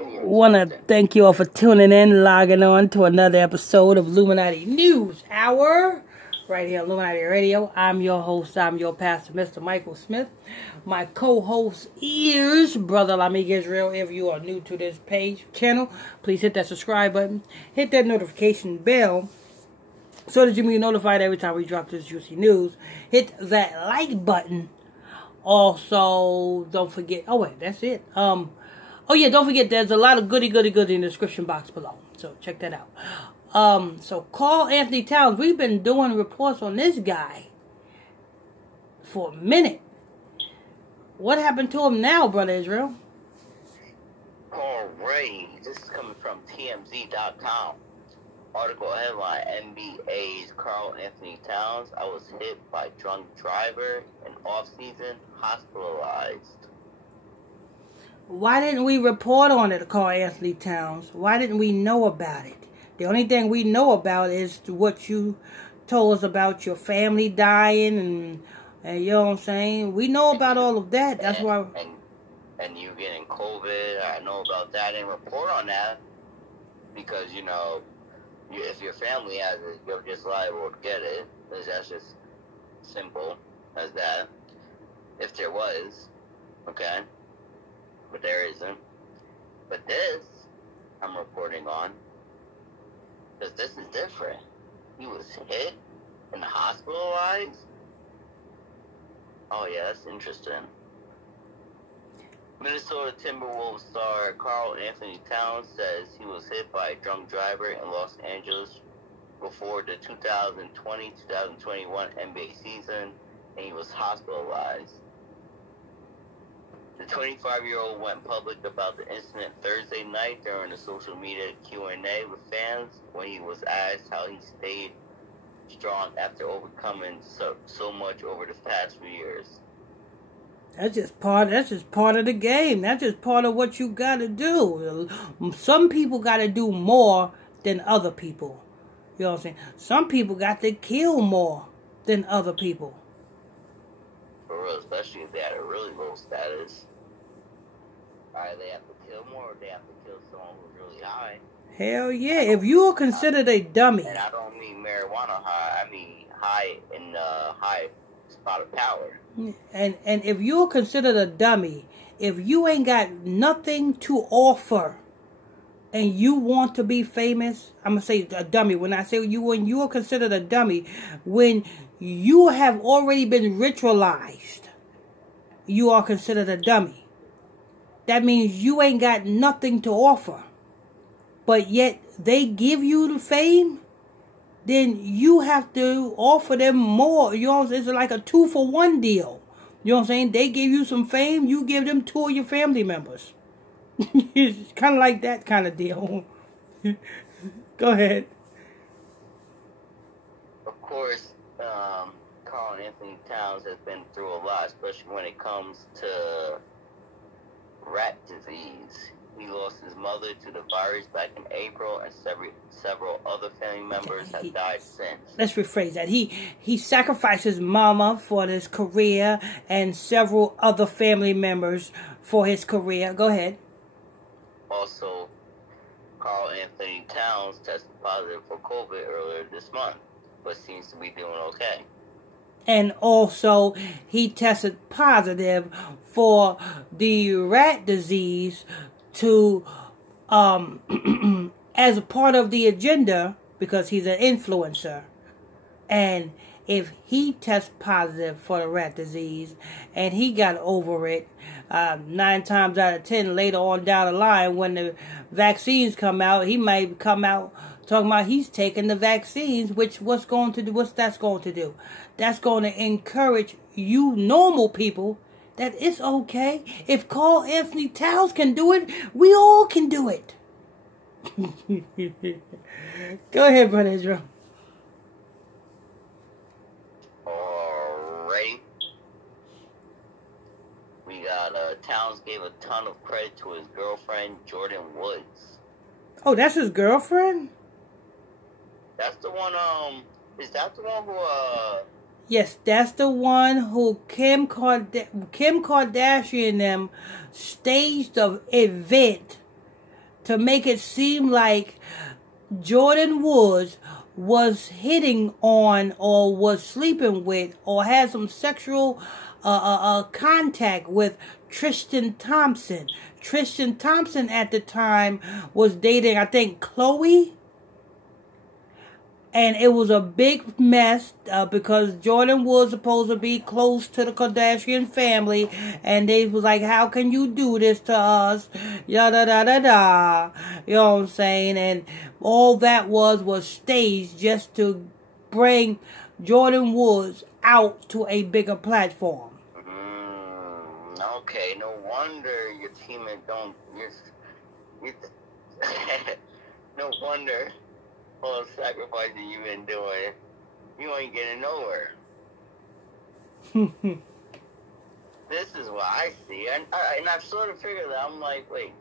Want to thank you all for tuning in, logging on to another episode of Illuminati News Hour, right here on Illuminati Radio. I'm your host, I'm your pastor, Mr. Michael Smith. My co-host is Brother Lamig Israel. If you are new to this channel, please hit that subscribe button, hit that notification bell, so that you will be notified every time we drop this juicy news. Hit that like button. Also, don't forget, oh wait, that's it. Oh yeah, don't forget there's a lot of goody in the description box below. So check that out. So Carl Anthony Towns, we've been doing reports on this guy for a minute. What happened to him now, Brother Israel? Alright, this is coming from TMZ.com. Article headline, NBA's Carl Anthony Towns, I was hit by drunk driver in off-season, hospitalized. Why didn't we report on it, Carl Anthony Towns? Why didn't we know about it? The only thing we know about is what you told us about your family dying and you know what I'm saying? We know about all of that. That's why. And you getting COVID, I know about that. I didn't report on that because, you know, if your family has it, you're just liable to get it. That's just simple as that. If there was, okay? But there isn't. But this, I'm reporting on, because this is different. He was hit and hospitalized? Oh yeah, that's interesting. Minnesota Timberwolves star Carl Anthony Towns says he was hit by a drunk driver in Los Angeles before the 2020-2021 NBA season, and he was hospitalized. The 25-year-old went public about the incident Thursday night during a social media Q&A with fans when he was asked how he stayed strong after overcoming so much over the past few years. That's just part of the game. That's just part of what you gotta do. Some people gotta do more than other people. You know what I'm saying? Some people got to kill more than other people. For real, especially if they had a really low status. Either they have to kill more or they have to kill someone who's really high. Hell yeah. If you are considered a dummy. And I don't mean marijuana high, I mean high in high spot of power. And if you're considered a dummy, if you ain't got nothing to offer and you want to be famous, I'm going to say a dummy. When I say when you are considered a dummy, when you have already been ritualized, you are considered a dummy. That means you ain't got nothing to offer. But yet they give you the fame, then you have to offer them more. You know what I'm saying? It's like a 2-for-1 deal. You know what I'm saying? They give you some fame, you give them 2 of your family members. It's kind of like that kind of deal. Go ahead. Of course, Carl Anthony Towns has been through a lot, especially when it comes to rat disease. He lost his mother to the virus back in April, and several other family members have died since. Let's rephrase that. He sacrificed his mama for his career and several other family members for his career. Go ahead. Also, Carl Anthony Towns tested positive for COVID earlier this month, but seems to be doing okay. And also, he tested positive for the rat disease to as a part of the agenda, because he's an influencer. And if he tests positive for the rat disease and he got over it, 9 times out of 10 later on down the line when the vaccines come out, he might come out talking about he's taking the vaccines, which what's that's going to do? That's going to encourage you normal people that it's okay. If Carl Anthony Towns can do it, we all can do it. Go ahead, Brother Israel. Alright. We got Towns gave a ton of credit to his girlfriend, Jordyn Woods. Oh, that's his girlfriend? That's the one, is that the one who, Yes, that's the one who Kim Kardashian and them staged an event to make it seem like Jordyn Woods was hitting on or was sleeping with or had some sexual contact with Tristan Thompson. Tristan Thompson at the time was dating, I think, Chloe. And it was a big mess because Jordyn was supposed to be close to the Kardashian family. And they was like, how can you do this to us? Yada da da da. You know what I'm saying? And all that was staged just to bring Jordyn Woods out to a bigger platform. Okay, no wonder your teammate don't... no wonder... all the sacrificing you've been doing, you ain't getting nowhere. This is what I see. And I've sort of figured that. I'm like, wait,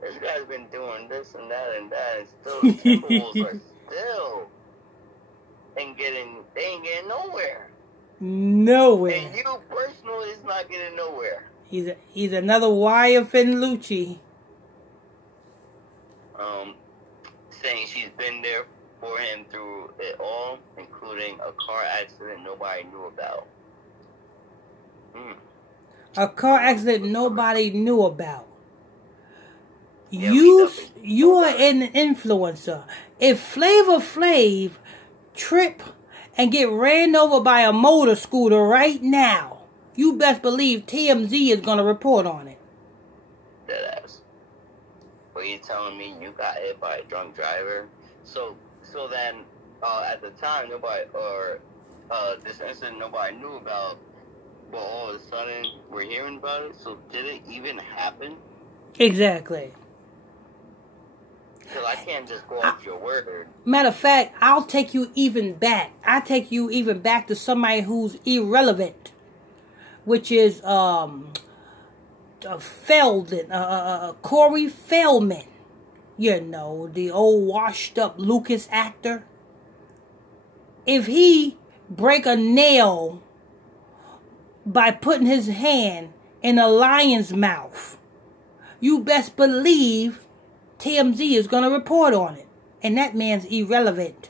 this guy's been doing this and that, and still the Timberwolves are still they ain't getting nowhere. Nowhere. And you personally is not getting nowhere. He's another wire Finlucci. Saying she's been there for him through it all, including a car accident nobody knew about. A car accident nobody knew about. Yeah, you are an influencer. If Flavor Flav trip and get ran over by a motor scooter right now, you best believe TMZ is gonna report on it. Deadass. But you telling me you got hit by a drunk driver? So then, at the time, nobody, or this incident nobody knew about, but all of a sudden we're hearing about it. So did it even happen? Exactly. Because I can't just go off your word. Matter of fact, I'll take you even back. I take you even back to somebody who's irrelevant, which is Corey Feldman. You know, the old washed up Lucas actor. If he break a nail by putting his hand in a lion's mouth, you best believe TMZ is going to report on it. And that man's irrelevant.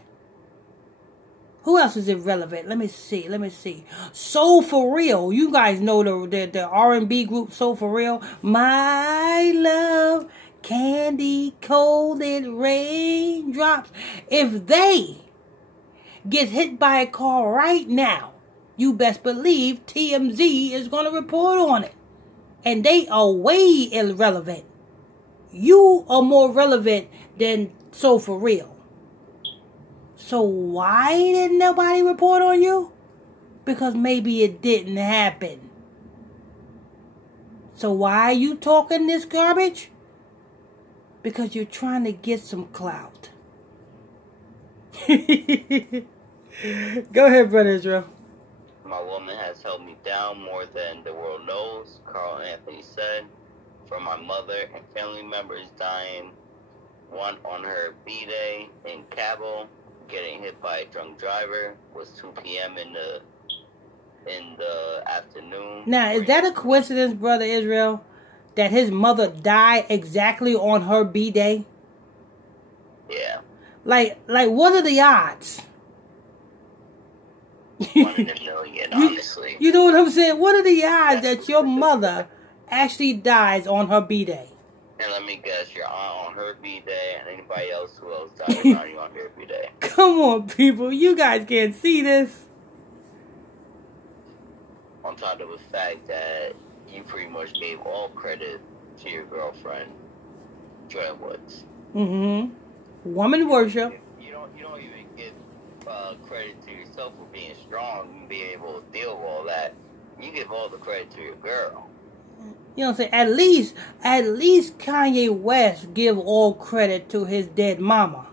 Who else is irrelevant? Let me see. Soul For Real. You guys know the R&B group Soul For Real. My love, candy coated raindrops. If they get hit by a car right now, you best believe TMZ is going to report on it. And they are way irrelevant. You are more relevant than Soul For Real. So why didn't nobody report on you? Because maybe it didn't happen. So why are you talking this garbage? Because you're trying to get some clout. Go ahead, Brother Israel. My woman has held me down more than the world knows, Carl Anthony said. From my mother and family members dying, one on her B-Day in Cabo, getting hit by a drunk driver, was 2 p.m. in the afternoon. Now, is that a coincidence, Brother Israel, that his mother died exactly on her B-Day? Yeah. Like, what are the odds? 1 in a million, honestly. You know what I'm saying? What are the odds that your mother actually dies on her B-Day? And let me guess, your aunt on her B-Day and anybody else who else died around you on their B-Day. Come on, people. You guys can't see this. On top of the fact that you pretty much gave all credit to your girlfriend, Jordyn Woods. Mm-hmm. Woman worship. You don't even give credit to yourself for being strong and being able to deal with all that. You give all the credit to your girl. You know what I'm saying? At least Kanye West give all credit to his dead mama.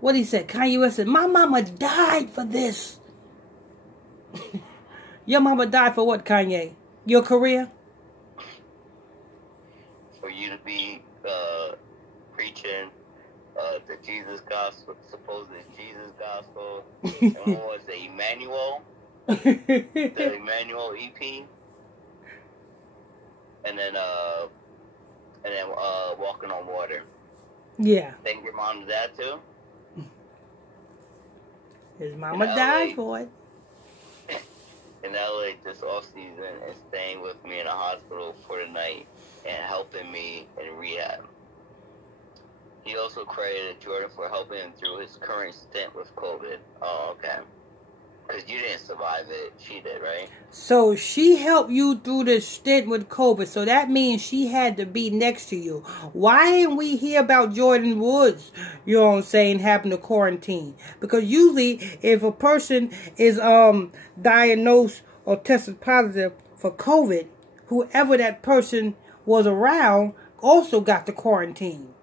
What he said? Kanye West said, my mama died for this. Your mama died for what, Kanye? Your career? For you to be preaching the Jesus gospel, supposed Jesus gospel, and what was it, Emmanuel? The Emmanuel EP. And then walking on water. Yeah. Think your mom did that too? His mama died for it. In LA this off-season and staying with me in a hospital for the night and helping me in rehab. He also credited Jordyn for helping him through his current stint with COVID. Oh, okay. Because you didn't survive it. She did, right? So she helped you through the stint with COVID. So that means she had to be next to you. Why didn't we hear about Jordyn Woods, you know what I'm saying, having to quarantine? Because usually if a person is diagnosed or tested positive for COVID, whoever that person was around also got the quarantine.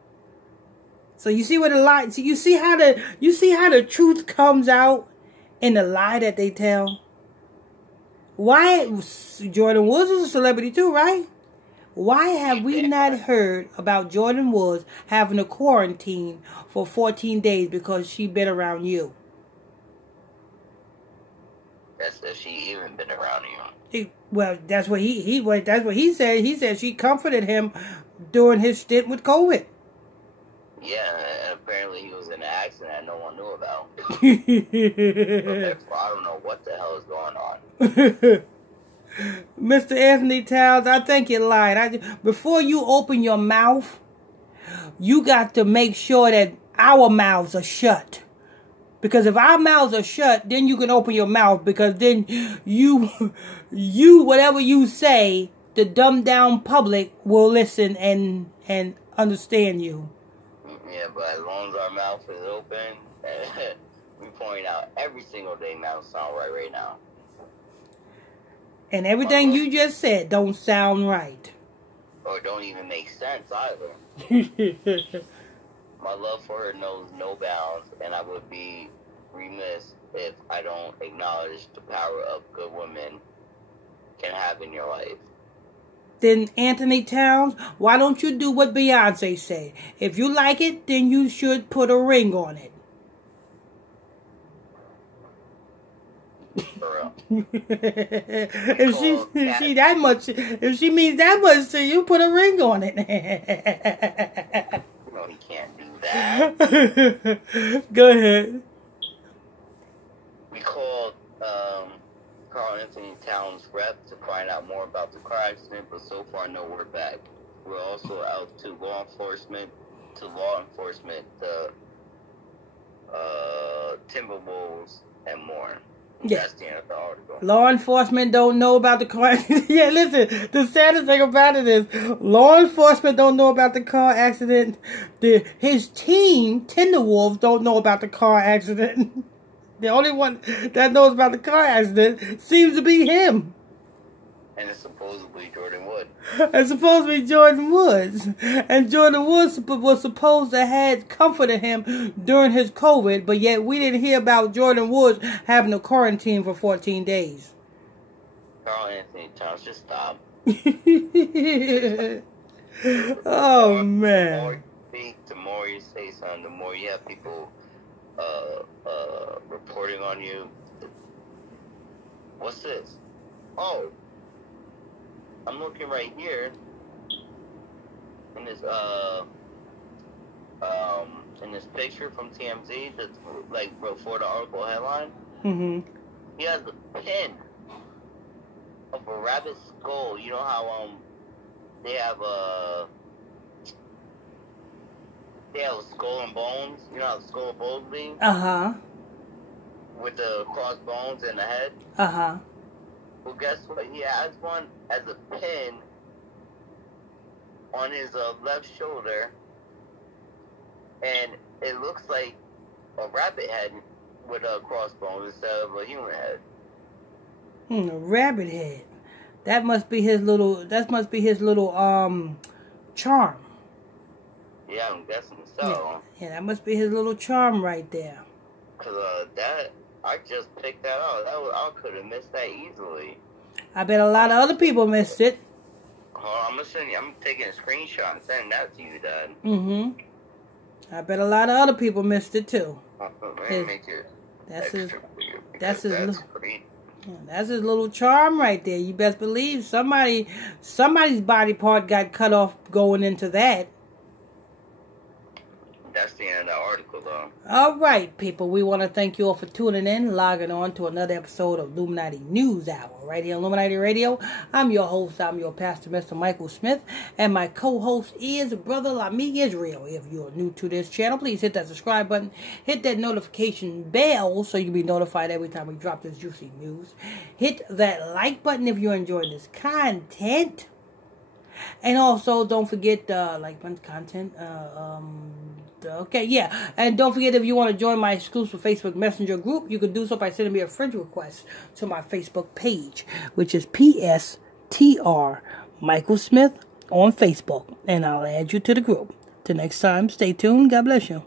So you see what the lie, so you see how the truth comes out in the lie that they tell. Why Jordyn Woods is a celebrity too, right? Why have we not heard about Jordyn Woods having a quarantine for 14 days because she been around you? That's if she even been around you. Well, that's what that's what he said. He said she comforted him during his stint with COVID. Yeah, and apparently he was in an accident that no one knew about. Therefore, I don't know what the hell is going on. Mr. Anthony Towns, I think you're lying. Before you open your mouth, you got to make sure that our mouths are shut. Because if our mouths are shut, then you can open your mouth. Because then you whatever you say, the dumbed down public will listen and understand you. Yeah, but as long as our mouth is open, we point out every single day mouth sound right now. And everything you just said don't sound right. Or don't even make sense either. My love for her knows no bounds, and I would be remiss if I don't acknowledge the power of good women can have in your life. Then Anthony Towns, why don't you do what Beyonce said? If you like it, then you should put a ring on it. For real. if she means that much to you, put a ring on it. No, he can't do that. Go ahead. We called Carl Anthony Towns' rep to find out more about the car accident, but so far no word back. We're also out to law enforcement, the Timberwolves, and more. Yeah. That's the end of the article. Law enforcement don't know about the car. Yeah, listen, the saddest thing about it is law enforcement don't know about the car accident. His team, Timberwolves, don't know about the car accident. The only one that knows about the car accident seems to be him. And it's supposedly Jordyn Woods. It's supposed to be Jordyn Woods. And Jordyn Woods was supposed to have comforted him during his COVID, but yet we didn't hear about Jordyn Woods having a quarantine for 14 days. Carl Anthony Towns, just stop. Oh, man. The more you speak, the more you say something, the more you have people reporting on you. What's this? Oh, I'm looking right here in this picture from TMZ that's like before the article headline. Mm-hmm. He has a pin of a rabbit skull. You know how they have a skull and bones. You know how the skull and bones be? Uh-huh. With the crossbones and the head? Uh-huh. Well, guess what? He has one as a pin on his left shoulder, and it looks like a rabbit head with a crossbones instead of a human head. A rabbit head. That must be his little. Charm. Yeah, I'm guessing so. Yeah, that must be his little charm right there. Cause I just picked that out. I could have missed that easily. I bet a lot of other people missed it. I'm taking a screenshot and sending that to you, Dad. Mm-hmm. I bet a lot of other people missed it too. That's his little charm right there. You best believe somebody's body part got cut off going into that. So. All right, people. We want to thank you all for tuning in, logging on to another episode of Illuminati News Hour, right here on Illuminati Radio. I'm your host. I'm your pastor, Mr. Michael Smith, and my co-host is Brother Lami Israel. If you're new to this channel, please hit that subscribe button, hit that notification bell so you'll be notified every time we drop this juicy news. Hit that like button if you're enjoying this content. And also, don't forget like content. Okay, yeah. And don't forget, if you want to join my exclusive Facebook Messenger group, you can do so by sending me a friend request to my Facebook page, which is PSTR Michael Smith on Facebook. And I'll add you to the group. Till next time, stay tuned. God bless you.